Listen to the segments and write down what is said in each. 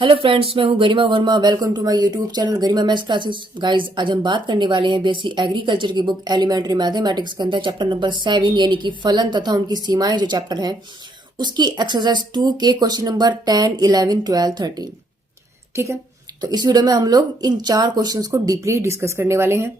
Hello friends, मैं हूं Garima Verma. Welcome to my YouTube channel Garima maths classes. Guys, आज हम बात करने वाले हैं बेसिक एग्रीकल्चर की बुक एलिमेंट्री मैथमेटिक्स के अंदर चैप्टर नंबर 7 यानी कि फलन तथा उनकी सीमाएं जो चैप्टर है उसकी एक्सरसाइज 2 के क्वेश्चन नंबर 10, 11, 12, 13। ठीक है, तो इस वीडियो में हम लोग इन 4 क्वेश्चंस को डीपली डिस्कस करने वाले हैं।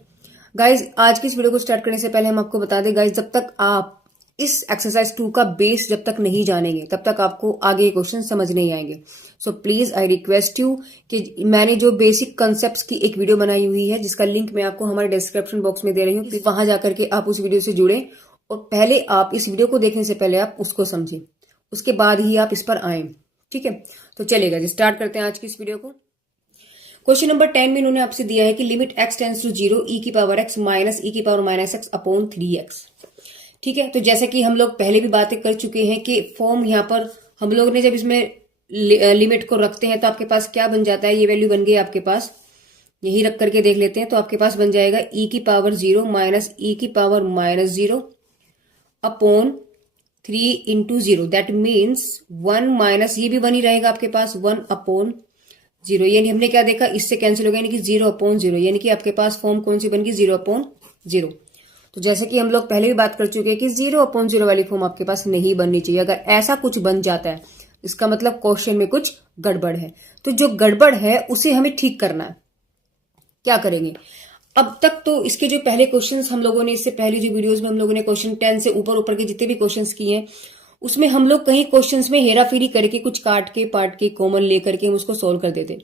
गाइज, आज की इस वीडियो को स्टार्ट करने से पहले हम आपको बता दें गाइज, जब तक आप इस एक्सरसाइज 2 का बेस जब तक नहीं जानेंगे तब तक आपको आगे के क्वेश्चन समझ नहीं आएंगे। So please I request you कि मैंने जो बेसिक कॉन्सेप्ट्स की एक वीडियो बनाई हुई है जिसका लिंक मैं आपको हमारे डिस्क्रिप्शन बॉक्स में दे रही हूँ, वहां जाकर के आप उस वीडियो से जुड़े और पहले आप इस वीडियो को देखने से पहले आप उसको समझें, उसके बाद ही आप इस पर आए। ठीक है, तो चलेगा जी, स्टार्ट करते हैं आज की इस वीडियो को। क्वेश्चन नंबर 10 में इन्होंने आपसे दिया है कि limit x tends to 0 e की पावर x माइनस e की power minus x upon 3x। ठीक है, तो जैसे कि हम लोग पहले भी बातें कर चुके हैं कि फॉर्म यहाँ पर हम लोग ने जब इसमें लिमिट को रखते हैं तो आपके पास क्या बन जाता है, ये वैल्यू बन गई आपके पास, यही रख करके देख लेते हैं। तो आपके पास बन जाएगा e की पावर 0 माइनस e की power minus 0 upon 3 into 0, that means 1 minus ये भी बनी रहेगा आपके पास 1 अपॉन 0। यानी हमने क्या देखा, इससे कैंसिल हो गया, यानी कि 0 अपॉन 0, यानी कि आपके पास फॉर्म कौन सी बन गई, 0 अपॉन 0। तो जैसे कि हम लोग पहले भी बात कर चुके हैं कि 0 अपॉन 0 वाली फॉर्म आपके पास नहीं बननी चाहिए। अगर ऐसा कुछ बन जाता है इसका मतलब क्वेश्चन में कुछ गड़बड़ है। तो जो गड़बड़ है उसे हमें ठीक करना है। क्या करेंगे, अब तक तो इसके जो पहले क्वेश्चंस हम लोगों ने, इससे पहले जो वीडियोस में हम लोगों ने क्वेश्चन 10 से ऊपर ऊपर के जितने भी क्वेश्चंस किए हैं उसमें हम लोग कहीं क्वेश्चंस में हेरा फेरी करके कुछ काट के पार्ट के कॉमन लेकर के हम उसको सोल्व कर देते।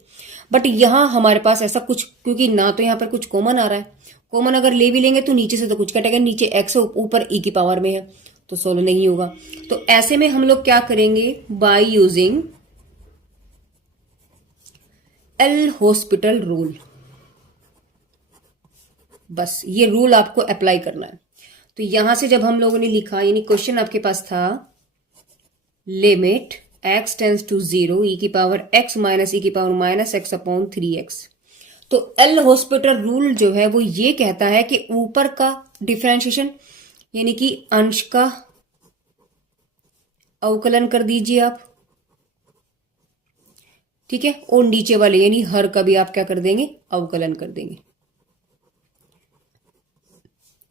बट यहाँ हमारे पास ऐसा कुछ, क्योंकि ना तो यहाँ पर कुछ कॉमन आ रहा है, कॉमन अगर ले भी लेंगे तो नीचे से तो कुछ कटेगा, नीचे एक्स ऊपर ई की पावर में है तो सोल्व नहीं होगा। तो ऐसे में हम लोग क्या करेंगे, by using L hospital rule. बस ये रूल आपको अप्लाई करना है। तो यहां से जब हम लोगों ने लिखा, यानी क्वेश्चन आपके पास था limit x tends to 0 e की पावर x माइनस e की power minus x upon 3x। तो एल हॉस्पिटल रूल जो है वो ये कहता है कि ऊपर का डिफरेंशिएशन यानी कि अंश का अवकलन कर दीजिए आप, ठीक है, और नीचे वाले यानी हर का भी आप क्या कर देंगे, अवकलन कर देंगे।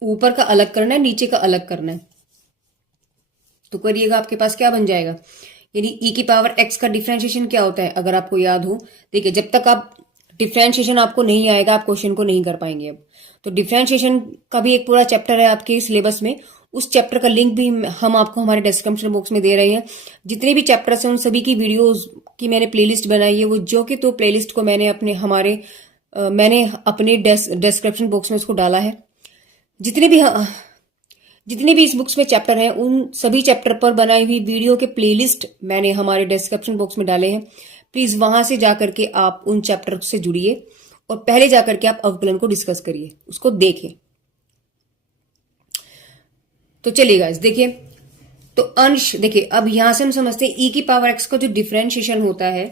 ऊपर का अलग करना है, नीचे का अलग करना है, तो करिएगा। आपके पास क्या बन जाएगा, यानी e की पावर x का डिफरेंशिएशन क्या होता है, अगर आपको याद हो, देखिए जब तक आप डिफरेंशिएशन आपको नहीं आएगा आप क्वेश्चन को नहीं कर पाएंगे। अब तो डिफरेंशिएशन का भी एक पूरा चैप्टर है आपके सिलेबस में, उस चैप्टर का लिंक भी हम आपको हमारे डिस्क्रिप्शन बॉक्स में दे रहे हैं। जितने भी चैप्टर्स हैं उन सभी की वीडियोस की मैंने प्लेलिस्ट बनाई है, वो जो कि तो प्लेलिस्ट को मैंने मैंने अपने डिस्क्रिप्शन बॉक्स में उसको डाला है। जितने भी इस बुक्स में चैप्टर हैं उन सभी चैप्टर पर बनाई हुई वीडियो के प्लेलिस्ट मैंने हमारे डिस्क्रिप्शन बॉक्स में डाले हैं। प्लीज वहां से जाकर के आप उन चैप्टर से जुड़िए और पहले जाकर के आप अवकलन को डिस्कस करिए, उसको देखें। तो चलिएगा, देखिए, तो अंश देखिए, अब यहां से हम समझते हैं ई की पावर एक्स का जो डिफरेंशिएशन होता है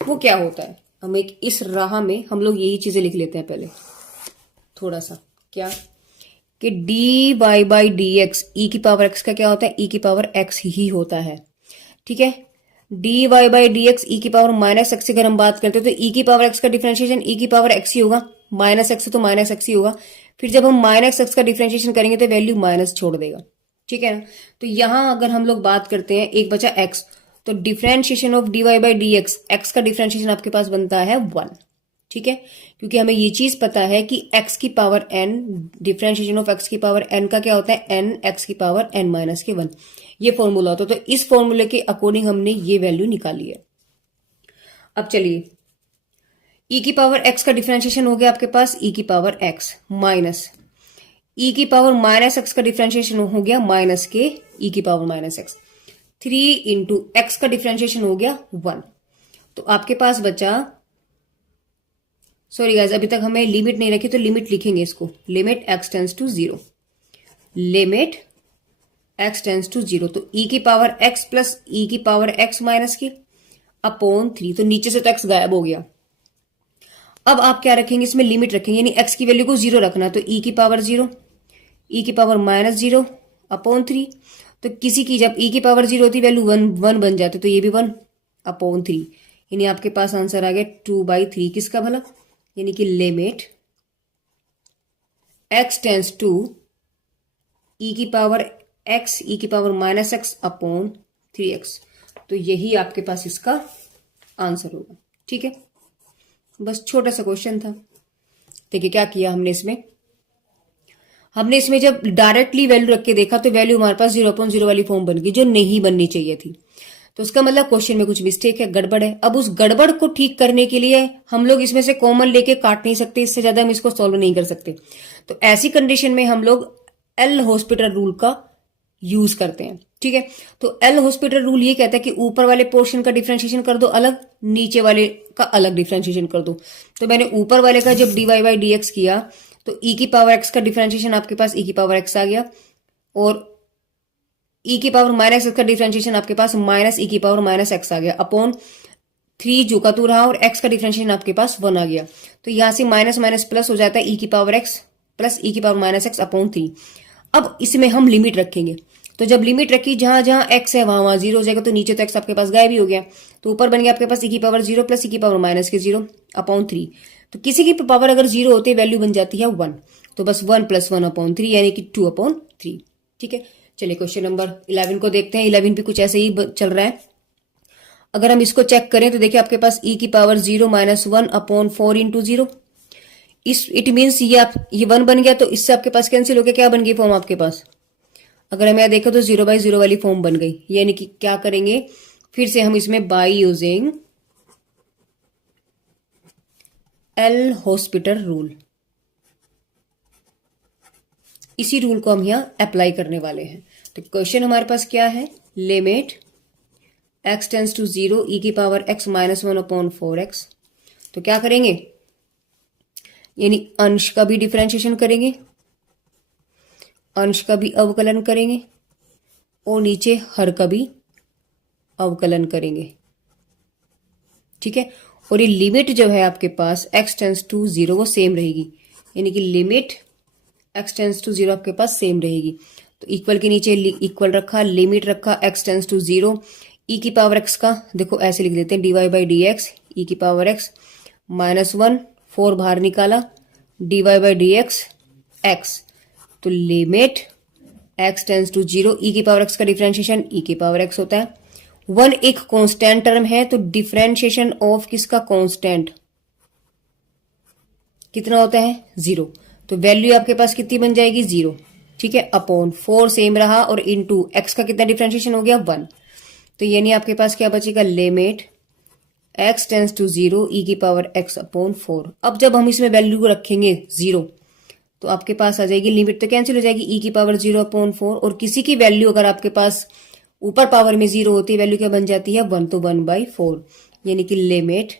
वो क्या होता है। हम एक इस राह में हम लोग यही चीजें लिख लेते हैं पहले थोड़ा सा, क्या कि D Y by D X, E की पावर एक्स का क्या होता है, ई की पावर एक्स ही होता है। ठीक है, D Y by D X E की पावर माइनस एक्स, अगर हम बात करते हैं तो ई की पावर एक्स का डिफरेंशिएशन ई की पावर एक्स ही होगा, माइनस एक्स तो माइनस एक्स ही होगा। फिर जब हम माइनस एक्स का डिफरेंशिएशन करेंगे तो वैल्यू माइनस छोड़ देगा। ठीक है ना, तो यहां अगर हम लोग बात करते हैं एक बचा एक्स, तो differentiation of d Y by D x, x का डिफरेंशिएशन आपके पास बनता है 1। ठीक है, क्योंकि हमें ये चीज पता है कि x की power n, differentiation of x की पावर n का क्या होता है, n x की पावर n माइनस के 1, ये फॉर्मूला होता है। तो इस फॉर्मूले के अकॉर्डिंग हमने ये वैल्यू निकाली है। अब चलिए, e की पावर x का डिफरेंशिएशन हो गया आपके पास e की पावर x माइनस e की पावर माइनस x का डिफरेंशिएशन हो गया माइनस के e की power minus x, 3 into x का डिफरेंशिएशन हो गया 1। तो आपके पास बचा, सॉरी गाइस, अभी तक हमें लिमिट नहीं रखी तो लिमिट लिखेंगे इसको, limit x tends to 0, limit x tends to 0, तो e की पावर x प्लस e की पावर x माइनस की अपॉन 3, तो नीचे से तो x गायब हो गया। अब आप क्या रखेंगे, इसमें लिमिट रखेंगे, यानी x की वैल्यू को 0 रखना, तो e की पावर 0, e की पावर माइनस 0 अपॉन 3, तो किसी की जब e की पावर 0 होती वैल्यू 1 बन जाती, तो ये भी 1 अपॉन 3, यानी आपके पास आंसर आ गया 2/3 किसका भला, यानी कि limit x tends to e की पावर x e की power minus x upon 3x। तो यही आपके पास इसका आंसर होगा। ठीक है, बस छोटा सा क्वेश्चन था। देखिए क्या किया हमने इसमें जब डायरेक्टली वैल्यू रख के देखा तो वैल्यू हमारे पास 0/0 वाली फॉर्म बन गई जो नहीं बननी चाहिए थी। तो उसका मतलब क्वेश्चन में कुछ मिस्टेक है, गड़बड़ है। अब उस गड़बड़ को ठीक करने के लिए हम लोग इसमें से कॉमन लेके काट नहीं सकते, इससे ज्यादा हम इसको सॉल्व नहीं कर सकते। तो ऐसी कंडीशन में हम लोग एल हॉस्पिटल रूल का यूज करते हैं। ठीक है, तो एल हॉस्पिटल रूल ये कहता है कि ऊपर वाले पोर्शन का डिफरेंशिएशन कर दो अलग, नीचे वाले का अलग डिफरेंशिएशन कर दो। तो मैंने ऊपर वाले का जब dy/dx किया तो e की पावर x का डिफरेंशिएशन आपके पास e की पावर x आ गया, और e की पावर माइनस x का डिफरेंशिएशन आपके पास माइनस e की पावर माइनस x आ गया, अपॉन 3 जो का 2 रहा और x का डिफरेंशिएशन आपके पास 1 आ गया। तो यहां से माइनस माइनस प्लस हो जाता है e की पावर x प्लस e की पावर माइनस x अपॉन 3। अब इसमें हम लिमिट रखेंगे, तो जब लिमिट रखी जहां जहां x है वहां वहां 0 हो जाएगा, तो नीचे तो x आपके पास गायब ही हो गया। तो ऊपर बन गया आपके पास e की पावर 0 प्लस e की पावर माइनस के 0 अपॉन 3। तो किसी की पावर अगर 0 होती है वैल्यू बन जाती है 1, तो बस 1 + 1 अपॉन 3 यानी कि 2/3। ठीक है, चलिए क्वेश्चन नंबर 11 को देखते हैं। 11 भी कुछ ऐसे ही चल रहा है। अगर हम इसको चेक करें तो देखिए आपके पास e की पावर 0 - 1 अपॉन 4 × 0। इट मीन्स ये 1 बन गया, तो इससे आपके पास कैंसिल हो गया, क्या बन गई फॉर्म आपके पास। अगर हम यहाँ देखो तो 0/0 वाली फॉर्म बन गई, यानी कि क्या करेंगे फिर से हम इसमें by using L hospital rule, इसी रूल को हम यहाँ अप्लाई करने वाले हैं। तो क्वेश्चन हमारे पास क्या है, limit x tends to 0 e की पावर x - 1 अपॉन 4x। तो क्या करेंगे, यानी अंश का भी डिफरेंशिएशन करेंगे, अंश का भी अवकलन करेंगे, और नीचे हर का भी अवकलन करेंगे। ठीक है, और ये लिमिट जो है आपके पास x टेंस टू 0 वो सेम रहेगी, यानी कि लिमिट x टेंस टू 0 आपके पास सेम रहेगी। तो इक्वल के नीचे इक्वल रखा, लिमिट रखा x टेंस टू 0 e की पावर x का देखो ऐसे लिख देते हैं dy/dx e की पावर x -1 4 बाहर निकाला dy/dx x। तो limit x tends to 0 e की पावर x का डिफरेंशिएशन e की पावर x होता है। 1 एक कांस्टेंट टर्म है, तो डिफरेंशिएशन ऑफ किसका कांस्टेंट कितना होता है 0। तो वैल्यू आपके पास कितनी बन जाएगी 0। ठीक है, अपॉन 4 सेम रहा और इनटू x का कितना डिफरेंशिएशन हो गया 1। तो यानी आपके पास क्या बचेगा, limit x tends to 0 e की पावर x अपॉन 4। अब जब हम इसमें वैल्यू को रखेंगे 0 तो आपके पास आ जाएगी, लिमिट तो कैंसिल हो जाएगी, e की पावर 0 अपॉन 4, और किसी की वैल्यू अगर आपके पास ऊपर पावर में 0 होती है वैल्यू क्या बन जाती है 1, तो 1/4, यानी कि limit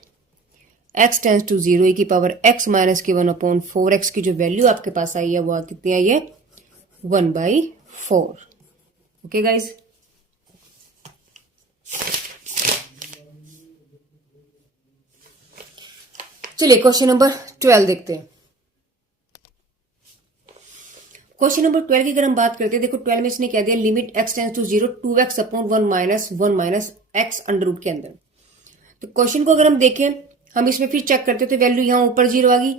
x tends to 0 e की पावर x माइनस के 1 अपॉन 4x की जो वैल्यू आपके पास आई है वो कितनी आई है 1/4। ओके गाइज, चलिए क्वेश्चन नंबर 12 देखते हैं। क्वेश्चन नंबर 12 की अगर हम बात करते हैं, देखो 12 में इसने क्या दिया, limit x tends to 0 2x upon 1 minus 1 minus x under root के अंदर। तो क्वेश्चन को अगर हम देखें, हम इसमें फिर चेक करते हैं तो वैल्यू यहाँ ऊपर 0 आ गई,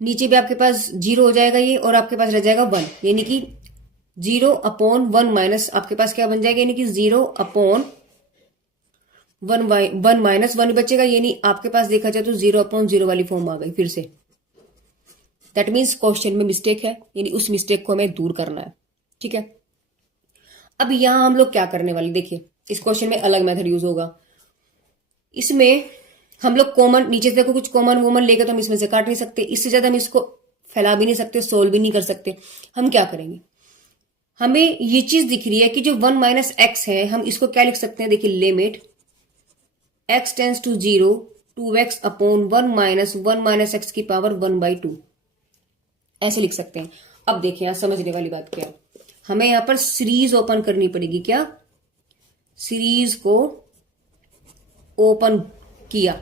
नीचे भी आपके पास 0 हो जाएगा ये, और आपके पास रह जाएगा 1, यानी कि 0 अपॉन 1 माइनस आपके पास क्या बन जाएगा, यानी कि 0 अपॉन 1 माइनस 1 बचेगा, यानी आपके पास देखा जाए तो 0 अपॉन 0 वाली फॉर्म आ गई फिर से। दैट मीन्स क्वेश्चन में मिस्टेक है, यानी उस मिस्टेक को हमें दूर करना है। ठीक है, अब यहां हम लोग क्या करने वाले, देखिए इस क्वेश्चन में अलग मेथड यूज होगा। इसमें हम लोग कॉमन नीचे से देखो कुछ कॉमन वोमन लेकर तो हम इसमें से काट नहीं सकते, इससे ज्यादा हम इसको फैला भी नहीं सकते, सोल्व भी नहीं कर सकते। हम क्या करेंगे, हमें ये चीज दिख रही है कि जो 1 माइनस एक्स है हम इसको क्या लिख सकते हैं, देखिए limit x tends to 0 2x upon 1 minus x की पावर 1/2 ऐसे लिख सकते हैं। अब देखिए यहां समझने वाली बात क्या है, हमें यहां पर सीरीज ओपन करनी पड़ेगी। क्या, सीरीज को ओपन किया।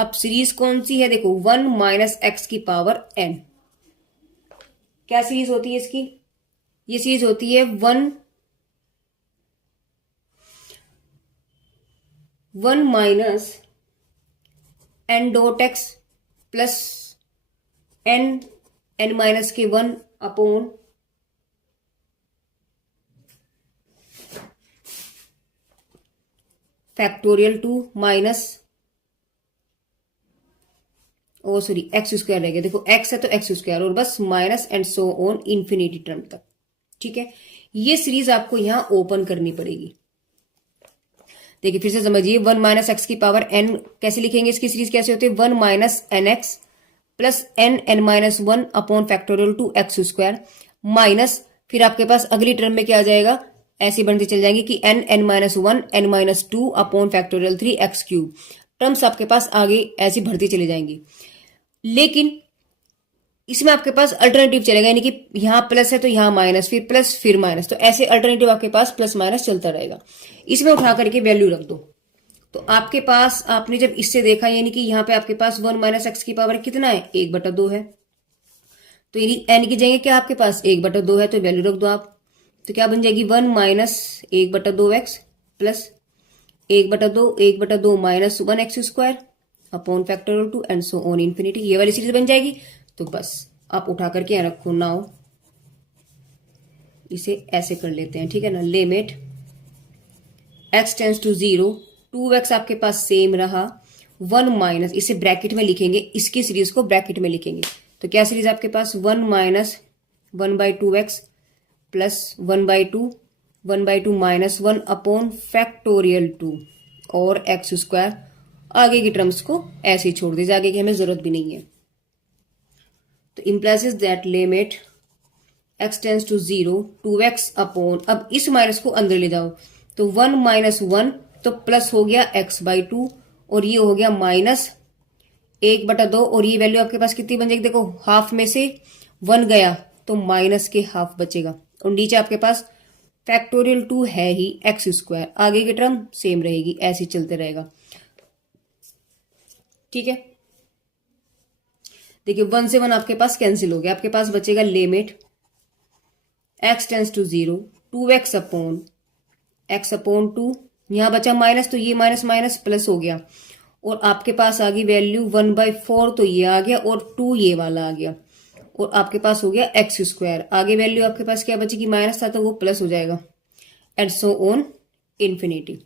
अब सीरीज कौन सी है, देखो 1 माइनस एक्स की पावर n। क्या सीरीज होती है इसकी, ये सीरीज होती है 1 1 minus n dot x plus n minus के 1 upon factorial 2 minus oh sorry x square रह गया। देखो एक्स है तो एक्स स्क्वायर और बस minus and so on infinity term तक। ठीक है, ये सीरीज आपको यहां ओपन करनी पड़ेगी। देखिए फिर से समझिए, 1 माइनस एक्स की पावर एन कैसे लिखेंगे, इसकी सीरीज कैसे होती है, 1 minus n x plus n minus 1 upon factorial 2 x square minus फिर आपके पास अगली टर्म में क्या आ जाएगा, ऐसी बनती चल जाएंगी कि n minus 1 n minus 2 upon factorial 3 x cube. Terms आपके पास आगे ऐसी बढ़ती चली जाएंगी, लेकिन इसमें आपके पास अल्टरनेटिव चलेगा, यानी कि यहां प्लस है तो यहां माइनस, फिर प्लस फिर माइनस, तो ऐसे अल्टरनेटिव आपके पास प्लस माइनस चलता रहेगा। इसमें उठा करके वैल्यू रख दो, तो आपके पास आपने जब इससे देखा यानी कि यहां पे आपके पास 1 माइनस एक्स की पावर कितना है, 1/2 है। तो यानी एन की जगह क्या आपके पास 1/2 है, तो वैल्यू रख दो आप। तो क्या बन जाएगी 1 minus 1/2 x plus 1/2 minus 1 x square upon factorial 2 and so on infinity. ये वाली सीरीज बन जाएगी। तो बस आप उठा करके यहां रखो। नाउ इसे ऐसे कर लेते हैं, ठीक है ना। Limit x tends to 0, 2x आपके पास सेम रहा, 1 माइनस, इसे ब्रैकेट में लिखेंगे, इसकी सीरीज को ब्रैकेट में लिखेंगे। तो क्या सीरीज आपके पास 1 minus 1/2x plus 1/2 minus 1 upon factorial 2 और एक्स स्क्वायर। आगे की टर्म्स को ऐसे ही छोड़ दीजिए, आगे की हमें जरूरत भी नहीं है। तो implies that limit x tends to 0, 2x upon, अब इस माइनस को अंदर ले जाओ, तो 1 माइनस 1 तो प्लस हो गया x/2 और ये हो गया माइनस 1/2 और ये वैल्यू आपके पास कितनी बन जाएगी, देखो हाफ में से 1 गया तो माइनस के हाफ बचेगा और नीचे आपके पास फैक्टोरियल 2 है ही एक्स स्क्वायर। आगे की टर्म सेम रहेगी, ऐसे ही चलते रहेगा। ठीक है, देखिए 1 से 1 आपके पास कैंसिल हो गया, आपके पास बचेगा limit x tends to 0, 2x upon x upon 2, यहां बचा माइनस तो ये माइनस माइनस प्लस हो गया और आपके पास आ गई वैल्यू 1/4, तो ये आ गया और 2 ये वाला आ गया और आपके पास हो गया एक्स स्क्वायर। आगे वैल्यू आपके पास क्या बचेगी, माइनस था तो वो प्लस हो जाएगा and so on infinity.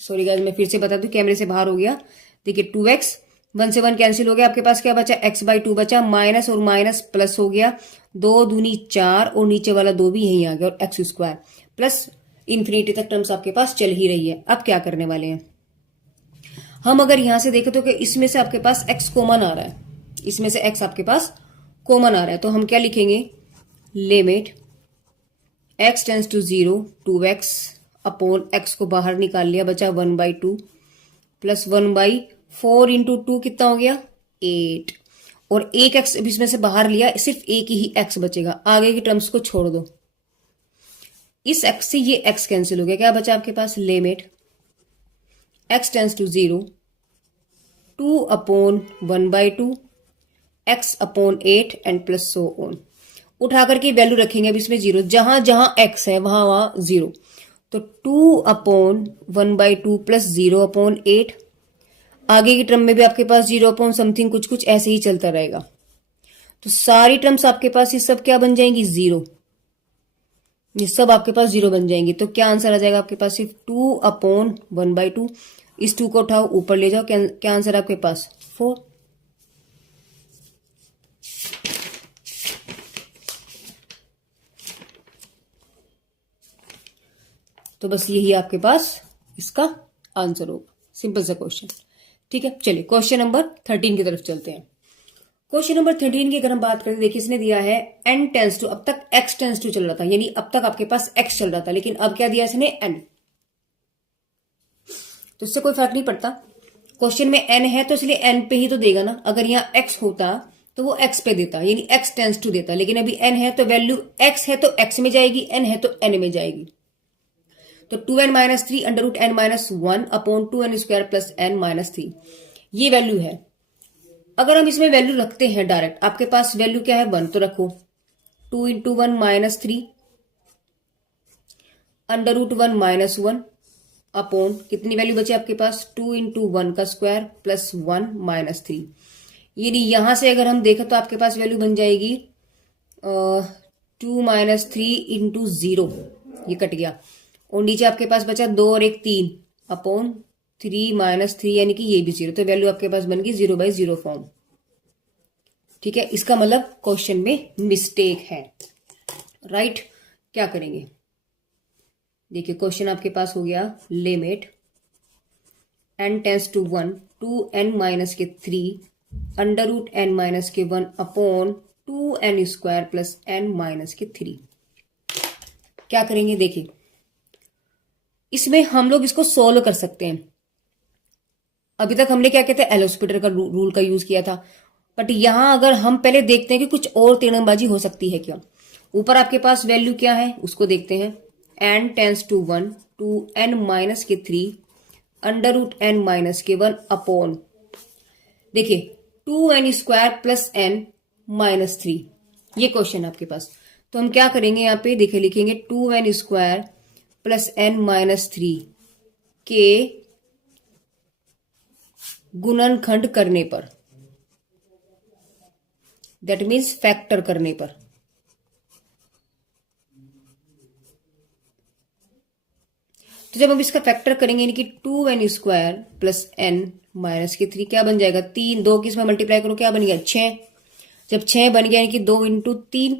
Sorry guys, मैं फिर से बता दूं, कैमरे से बाहर हो गया। देखिए 2x, 1 से 1 कैंसिल हो गया, आपके पास क्या बचा, x/2 बचा, माइनस और माइनस प्लस हो गया, 2 दूनी 4 और नीचे वाला 2 भी यहीं आ गया और एक्स स्क्वायर प्लस इन्फिनिटी तक टर्म्स आपके पास चल ही रही है। अब क्या करने वाले हैं हम, अगर यहां से देखें तो कि इसमें से आपके पास x कॉमन आ रहा है, इसमें से x आपके पास कॉमन आ रहा है, तो हम क्या लिखेंगे, limit x tends to 0, 2x upon x को बाहर निकाल लिया, बचा 1/2 प्लस 1/4 इंटू 2 कितना हो गया 8 और एक x इसमें से बाहर लिया, सिर्फ एक ही x बचेगा। आगे की टर्म्स को छोड़ दो, इस x से ये x कैंसिल हो गया, क्या बचा आपके पास, limit x tends to 0, 2 upon 1/2 x upon 8 and plus so on. उठा करके वैल्यू रखेंगे अब इसमें 0, जहां जहां x है वहां वहां 0, तो 2 अपॉन 1/2 प्लस 0 अपॉन 8। आगे की टर्म में भी आपके पास 0 अपॉन समथिंग कुछ कुछ ऐसे ही चलता रहेगा। तो सारी टर्म्स आपके पास ये सब क्या बन जाएंगी, 0, ये सब आपके पास 0 बन जाएंगी। तो क्या आंसर आ जाएगा आपके पास, सिर्फ 2 अपॉन 1/2, इस 2 को उठाओ ऊपर ले जाओ, क्या आंसर आपके पास 4। तो बस यही आपके पास इसका आंसर होगा, सिंपल सा क्वेश्चन। ठीक है, चलिए क्वेश्चन नंबर 13 की तरफ चलते हैं। क्वेश्चन नंबर 13 की अगर हम बात करें, देखिए इसने दिया है n टेंस टू, अब तक x टेंस टू चल रहा था, यानी अब तक आपके पास x चल रहा था, लेकिन अब क्या दिया इसने n, तो इससे कोई फर्क नहीं पड़ता। क्वेश्चन में n है तो इसलिए n पे ही तो देगा ना, अगर यहाँ x होता तो वो x पे देता, यानी x टेंस टू देता, लेकिन अभी n है तो वैल्यू x है तो x में जाएगी, n है तो n में जाएगी। तो 2n minus 3 under root n minus 1 upon 2n square plus n minus 3, ये वैल्यू है। अगर हम इसमें वैल्यू रखते हैं डायरेक्ट, आपके पास वैल्यू क्या है 1, तो रखो 2 into 1 minus 3 under root 1 minus 1 upon कितनी वैल्यू बची आपके पास 2 इंटू 1 का स्क्वायर प्लस 1 माइनस 3। यानी यहां से अगर हम देखें तो आपके पास वैल्यू बन जाएगी 2 माइनस 3 इंटू 0, ये कट गया, और नीचे आपके पास बचा 2 और 1 3 अपॉन 3 माइनस 3, यानी कि ये भी 0, तो वैल्यू आपके पास बन गई 0/0 फॉर्म। ठीक है, इसका मतलब क्वेश्चन में मिस्टेक है, राइट। क्या करेंगे, देखिए क्वेश्चन आपके पास हो गया limit n tends to 1 2n minus के 3 अंडर रूट n माइनस के 1 upon 2n square plus n minus के 3। क्या करेंगे, देखिए इसमें हम लोग इसको सोल्व कर सकते हैं। अभी तक हमने क्या कहते हैं एलोस्पिटर का रूल का यूज किया था, बट यहां अगर हम पहले देखते हैं कि कुछ और तीरंदाजी हो सकती है क्या। ऊपर आपके पास वैल्यू क्या है उसको देखते हैं, n tends to 1 2n minus के 3 अंडर रूट n माइनस के 1 अपॉन, देखिए 2n square plus n minus 3, ये क्वेश्चन आपके पास। तो हम क्या करेंगे, यहाँ पे देखिए लिखेंगे 2n square plus n minus 3 के गुणनखंड करने पर, दैट मीन्स फैक्टर करने पर। तो जब हम इसका फैक्टर करेंगे यानी कि 2n square plus n minus के 3 क्या बन जाएगा, 3 2 किस में मल्टीप्लाई करो क्या बन गया 6। जब 6 बन गया यानी कि 2 इंटू 3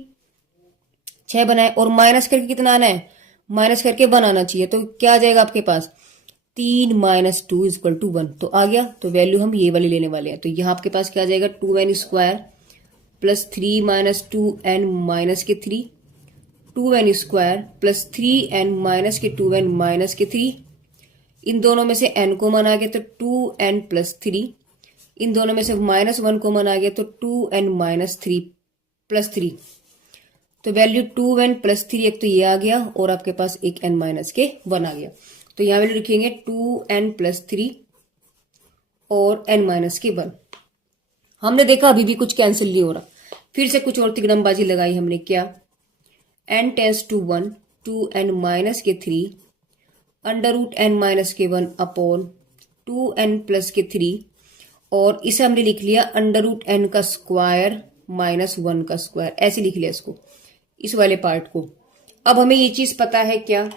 6 बनाए, और माइनस करके कितना आना है, माइनस करके 1 आना चाहिए। तो क्या आ जाएगा आपके पास 3 माइनस 2 इक्वल टू 1, तो आ गया। तो वैल्यू हम ये वाली लेने वाले हैं। तो यहाँ आपके पास क्या आ जाएगा 2n square plus 3 minus 2n minus के 3 2n square plus 3n minus के 2n माइनस के 3, इन दोनों में से n कॉमन आ गया तो 2n प्लस 3, इन दोनों में से माइनस 1 कॉमन आ गया तो 2n माइनस 3 प्लस 3। तो वैल्यू 2n प्लस 3 एक तो ये आ गया, और आपके पास एक n माइनस के 1 आ गया। तो यहाँ वैल्यू लिखेंगे 2n प्लस 3 और n माइनस के 1। हमने देखा अभी भी कुछ कैंसिल नहीं हो रहा, फिर से कुछ और तिगड़मबाजी लगाई हमने। क्या, n tends to 1 2n minus के 3 अंडर रूट n माइनस के 1 अपॉन 2n प्लस के 3, और इसे हमने लिख लिया अंडर रूट n का स्क्वायर माइनस 1 का स्क्वायर, ऐसे लिख लिया इसको, इस वाले पार्ट को। अब हमें ये चीज पता है क्या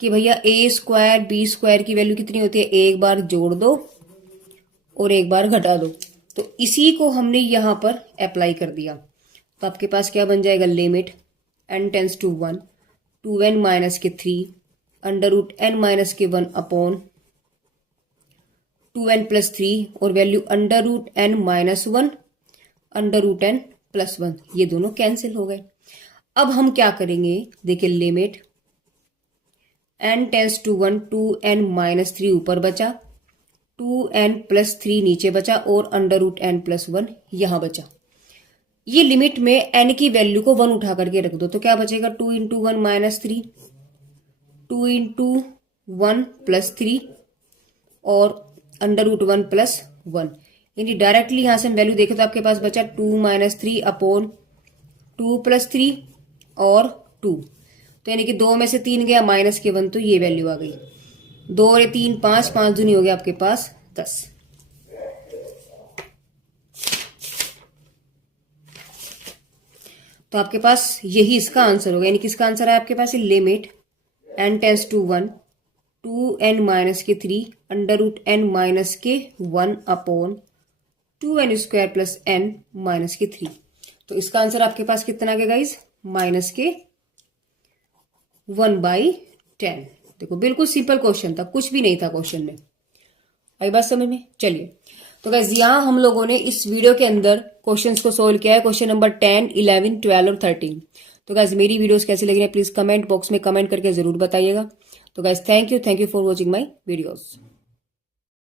कि भैया a स्क्वायर b स्क्वायर की वैल्यू कितनी होती है, एक बार जोड़ दो और एक बार घटा दो। तो इसी को हमने यहां पर अप्लाई कर दिया। तो आपके पास क्या बन जाएगा, limit n tends to 1 2n minus के 3 अंडर रूट n माइनस के 1 अपॉन 2n प्लस 3, और value under root n minus 1 under root n plus 1, ये दोनों कैंसिल हो गए। अब हम क्या करेंगे, देखिए limit n tends to 1 2n minus 3 ऊपर बचा, 2n प्लस 3 नीचे बचा, और अंडर रूट n प्लस 1 यहां बचा। ये लिमिट में n की वैल्यू को 1 उठा करके रख दो, तो क्या बचेगा 2 इंटू 1 माइनस 3 2 इंटू 1 प्लस 3 और अंडर रूट 1 प्लस 1, यानी डायरेक्टली यहां से हम वैल्यू देखें तो आपके पास बचा 2 माइनस 3 अपॉन 2 प्लस 3 और 2, तो यानी कि 2 में से 3 गया माइनस के 1, तो ये वैल्यू आ गई। 2 और 3 5 5 दूनी हो गया आपके पास 10। तो आपके पास यही इसका आंसर होगा, यानी कि इसका आंसर है आपके पास limit n tends to 1 2n minus के 3 अंडर रूट n माइनस के 1 upon 2n square plus n minus के 3। तो इसका आंसर आपके पास कितना आ गया गाइज, माइनस के 1/10। देखो बिल्कुल सिंपल क्वेश्चन था, कुछ भी नहीं था क्वेश्चन में। आई बात समझ में। चलिए, तो गाइज यहाँ हम लोगों ने इस वीडियो के अंदर क्वेश्चंस को सोल्व किया है, क्वेश्चन नंबर 10 11 12 और 13। तो गाइज मेरी वीडियोस कैसी लग रही है प्लीज कमेंट बॉक्स में कमेंट करके जरूर बताइएगा। तो guys thank you for watching my videos.